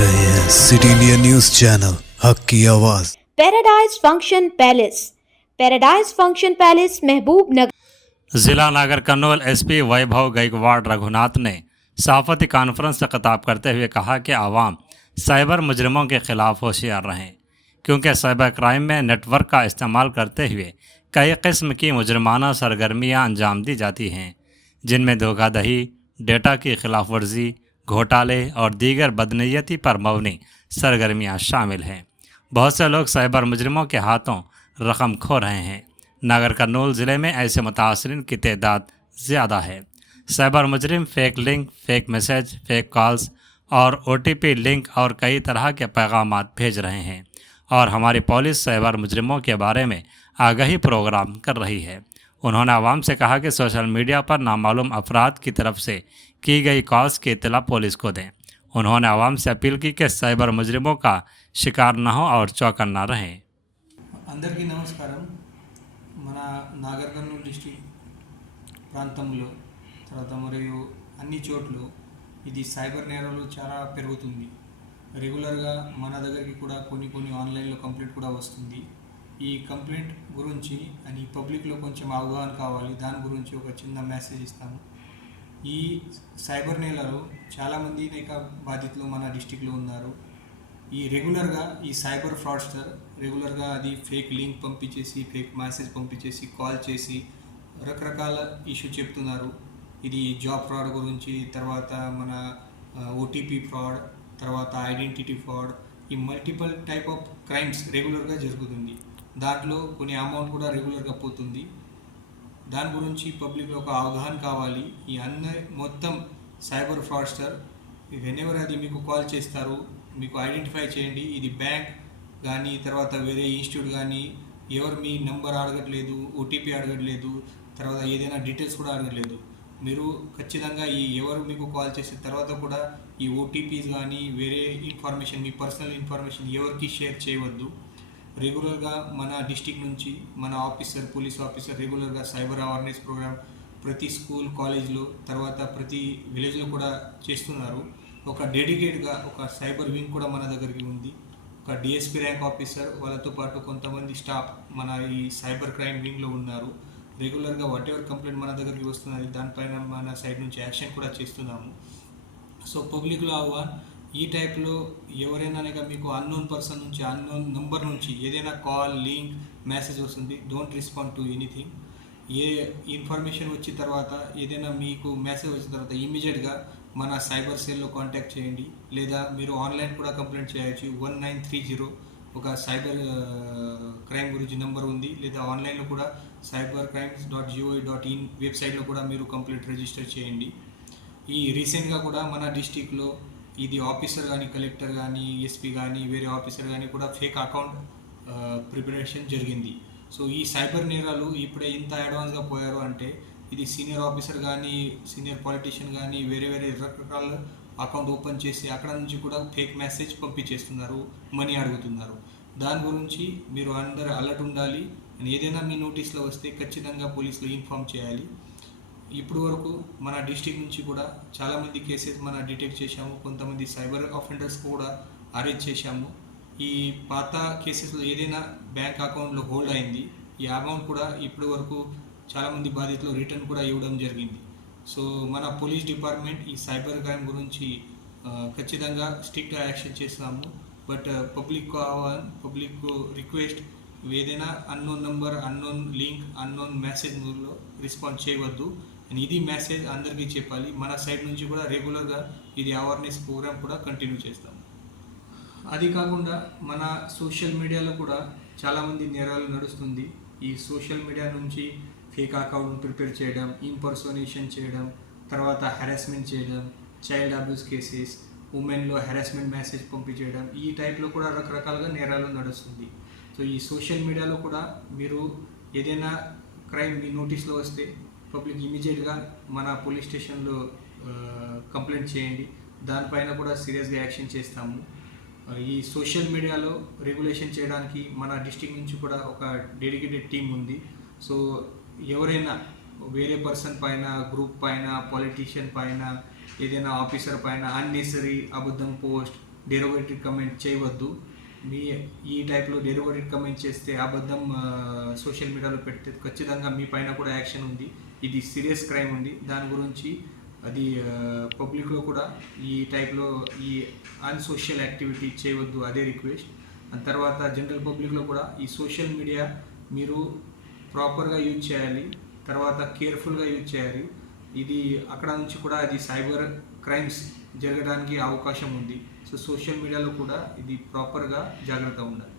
रहे हैं city India news channel हक की आवाज। पैराडाइज फंक्शन पैलेस महबूब नगर। जिला नागर कर्नूल एसपी वैभव गायकवाड़ रघुनाथ ने सहाफती कॉन्फ्रेंस से खिताब करते हुए कहा कि आवाम साइबर मुजरिमों के खिलाफ होशियार रहें, क्योंकि साइबर क्राइम में नेटवर्क का इस्तेमाल करते हुए कई किस्म की मुजरमाना सरगर्मियां अंजाम दी जाती हैं, जिनमें धोखाधड़ी, डेटा की खिलाफ वर्जी, घोटाले और दीगर बदनीयती पर मबनी सरगर्मियां शामिल हैं। बहुत से लोग साइबर मुजरिमों के हाथों रकम खो रहे हैं। नागर कर्नूल ज़िले में ऐसे मुतासरीन की तादाद ज़्यादा है। साइबर मुजरिम fake link, fake message, fake calls और OTP लिंक और कई तरह के पैगामात भेज रहे हैं और हमारी पुलिस साइबर मुजरिमों के बारे में आगाही प्रोग्राम कर रही है। उन्होंने आवाम से कहा कि सोशल मीडिया पर नामालूम अफराद की तरफ से की गई कॉल्स की इत्तला पुलिस को दें। उन्होंने आवाम से अपील की कि साइबर मुजरिमों का शिकार न हो और चौकन्ना रहें। అందరికీ నమస్కారం। మన నాగర్ కర్నూలు డిస్ట్రిక్ట్ ప్రాంతంలో తర్వాత మరియు అన్ని చోట్ల ఇది సైబర్ నేరాలు చాలా పెరుగుతుంది। రెగ్యులర్గా మన దగ్గరికి కూడా కొన్ని ఆన్లైన్లో కంప్లైంట్ కూడా వస్తుంది। ఈ కంప్లైంట్ గురించి అని పబ్లిక్లో కొంచెం అవగాహన కావాలి, దాని గురించి ఒక చిన్న మెసేజ్ ఇస్తాము। ఈ సైబర్ నేరాలు చాలామంది బాధితులు మన డిస్ట్రిక్ట్లో ఉన్నారు। ఈ రెగ్యులర్గా ఈ సైబర్ ఫ్రాడ్స్టర్ రెగ్యులర్గా అది ఫేక్ లింక్ పంపించేసి, ఫేక్ మెసేజ్ పంపించేసి, కాల్ చేసి రకరకాల ఇష్యూ చెప్తున్నారు। ఇది జాబ్ ఫ్రాడ్ గురించి, తర్వాత మన OTP ఫ్రాడ్, తర్వాత ఐడెంటిటీ ఫ్రాడ్, ఈ మల్టిపుల్ టైప్ ఆఫ్ క్రైమ్స్ రెగ్యులర్గా జరుగుతుంది। దాంట్లో కొన్ని అమౌంట్ కూడా రెగ్యులర్గా పోతుంది। దాని గురించి పబ్లిక్లో ఒక అవగాహన కావాలి। ఈ మొత్తం సైబర్ ఫ్రాడ్స్టర్ వెనెవర్ అది మీకు కాల్ చేస్తారు, మీకు ఐడెంటిఫై చేయండి। ఇది బ్యాంక్ కానీ, తర్వాత వేరే ఇన్స్టిట్యూట్ కానీ, ఎవరు మీ నెంబర్ అడగట్లేదు, OTP అడగట్లేదు, తర్వాత ఏదైనా డీటెయిల్స్ కూడా అడగట్లేదు। మీరు ఖచ్చితంగా ఎవరు మీకు కాల్ చేసిన తర్వాత కూడా ఈ OTPs కానీ వేరే ఇన్ఫర్మేషన్, మీ పర్సనల్ ఇన్ఫర్మేషన్ ఎవరికి షేర్ చేయవద్దు। రెగ్యులర్గా మన డిస్టిక్ నుంచి మన పోలీస్ ఆఫీసర్ రెగ్యులర్గా సైబర్ అవేర్నెస్ ప్రోగ్రామ్ ప్రతి స్కూల్, కాలేజ్లో, తర్వాత ప్రతి విలేజ్లో కూడా చేస్తున్నారు। ఒక డెడికేట్గా ఒక సైబర్ వింగ్ కూడా మన దగ్గరికి ఉంది। ఒక DSP ర్యాంక్ ఆఫీసర్ వాళ్ళతో పాటు కొంతమంది స్టాఫ్ మన ఈ సైబర్ క్రైమ్ వింగ్లో ఉన్నారు। రెగ్యులర్గా వాటెవర్ కంప్లైంట్ మన దగ్గరికి వస్తున్నది దానిపైన మన సైడ్ నుంచి యాక్షన్ కూడా చేస్తున్నాము। సో పబ్లిక్లో ఈ టైప్లో ఎవరైనా మీకు అన్నోన్ పర్సన్ నుంచి, అన్నోన్ నంబర్ నుంచి ఏదైనా కాల్, లింక్, మెసేజ్ వస్తుంది, don't respond to anything. A information వచ్చిన తర్వాత, ఏదైనా మీకు మెసేజ్ వచ్చిన తర్వాత ఇమీడియట్గా మన సైబర్ సెల్లో కాంటాక్ట్ చేయండి, లేదా మీరు ఆన్లైన్ కూడా కంప్లైంట్ చేయొచ్చు। 1930 ఒక సైబర్ క్రైమ్ గురించి నెంబర్ ఉంది, లేదా ఆన్లైన్లో కూడా cybercrimes.gov.in వెబ్సైట్లో కూడా మీరు కంప్లైంట్ రిజిస్టర్ చేయండి। ఈ రీసెంట్గా కూడా మన డిస్టిక్లో ఇది ఆఫీసర్ కానీ, కలెక్టర్ కానీ, SP కానీ, వేరే ఆఫీసర్ కానీ కూడా ఫేక్ అకౌంట్ ప్రిపరేషన్ జరిగింది। సో ఈ సైబర్ నేరాలు ఇప్పుడే ఇంత అడ్వాన్స్గా పోయారు అంటే ఇది సీనియర్ ఆఫీసర్ కానీ, సీనియర్ పాలిటీషియన్ కానీ వేరే రకరకాల అకౌంట్ ఓపెన్ చేసి అక్కడ నుంచి కూడా ఫేక్ మెసేజ్ పంపించేస్తున్నారు, మనీ అడుగుతున్నారు। దాని గురించి మీరు అందరూ అలర్ట్ ఉండాలి। ఏదైనా మీ నోటీస్లో వస్తే ఖచ్చితంగా పోలీసులు ఇన్ఫామ్ చేయాలి। ఇప్పుడు వరకు మన డిస్ట్రిక్ట్ నుంచి కూడా చాలామంది కేసెస్ మనం డిటెక్ట్ చేశాము, కొంతమంది సైబర్ అఫెండర్స్ కూడా అరెస్ట్ చేశాము। ఈ పాత కేసెస్లో ఏదైనా బ్యాంక్ అకౌంట్లో హోల్డ్ అయింది, ఈ అమౌంట్ కూడా ఇప్పుడు వరకు చాలామంది బాధితులు రిటర్న్ కూడా ఇవ్వడం జరిగింది। సో మన పోలీస్ డిపార్ట్మెంట్ ఈ సైబర్ క్రైమ్ గురించి ఖచ్చితంగా స్ట్రిక్ట్ యాక్షన్ చేస్తాము। బట్ పబ్లిక్ రిక్వెస్ట్, ఏదైనా unknown number, unknown link, unknown మెసేజ్లో రెస్పాన్స్ చేయవద్దు అని ఇది మెసేజ్ అందరికీ చెప్పాలి। మన సైడ్ నుంచి కూడా రెగ్యులర్గా ఇది అవేర్నెస్ ప్రోగ్రామ్ కూడా కంటిన్యూ చేస్తాము। అది కాకుండా మన సోషల్ మీడియాలో కూడా చాలామంది నేరాలు నడుస్తుంది। ఈ సోషల్ మీడియా నుంచి ఫేక్ అకౌంట్ ప్రిపేర్ చేయడం, ఇంపర్సోనేషన్ చేయడం, తర్వాత హెరాస్మెంట్ చేయడం, చైల్డ్ అబ్యూస్ కేసెస్, ఉమెన్లో హెరాస్మెంట్ మెసేజ్ పంపించేయడం, ఈ టైప్లో కూడా రకరకాలుగా నేరాలు నడుస్తుంది। సో ఈ సోషల్ మీడియాలో కూడా మీరు ఏదైనా క్రైమ్ మీ నోటీస్లో వస్తే పబ్లిక్ ఇమీడియట్గా మన పోలీస్ స్టేషన్లో కంప్లైంట్ చేయండి, దానిపైన కూడా సీరియస్గా యాక్షన్ చేస్తాము। ఈ సోషల్ మీడియాలో రెగ్యులేషన్ చేయడానికి మన డిస్ట్రిక్ట్ నుంచి కూడా ఒక డెడికేటెడ్ టీం ఉంది। సో ఎవరైనా వేరే పర్సన్ పైన, గ్రూప్ పైన, పొలిటీషియన్ పైన, ఏదైనా ఆఫీసర్ పైన అన్నెసరీ అబద్ధం పోస్ట్, డెరోగేటరీ కమెంట్ చేయవద్దు. మీ ఈ టైప్లో డెరోగేటరీ కమెంట్ చేస్తే అబద్ధం సోషల్ మీడియాలో పెడితే ఖచ్చితంగా మీ పైన కూడా యాక్షన్ ఉంది. ఇది సీరియస్ క్రైమ్ ఉంది. దాని గురించి అది పబ్లిక్లో కూడా ఈ టైప్లో ఈ అన్సోషల్ యాక్టివిటీ చేయవద్దు, అదే రిక్వెస్ట్. అండ్ తర్వాత జనరల్ పబ్లిక్లో కూడా ఈ సోషల్ మీడియా మీరు ప్రాపర్గా యూజ్ చేయాలి, తర్వాత కేర్ఫుల్గా యూజ్ చేయాలి. ఇది అక్కడ నుంచి కూడా అది సైబర్ క్రైమ్స్ జరగడానికి అవకాశం ఉంది. సో సోషల్ మీడియాలో కూడా ఇది ప్రాపర్గా జాగ్రత్త ఉండాలి.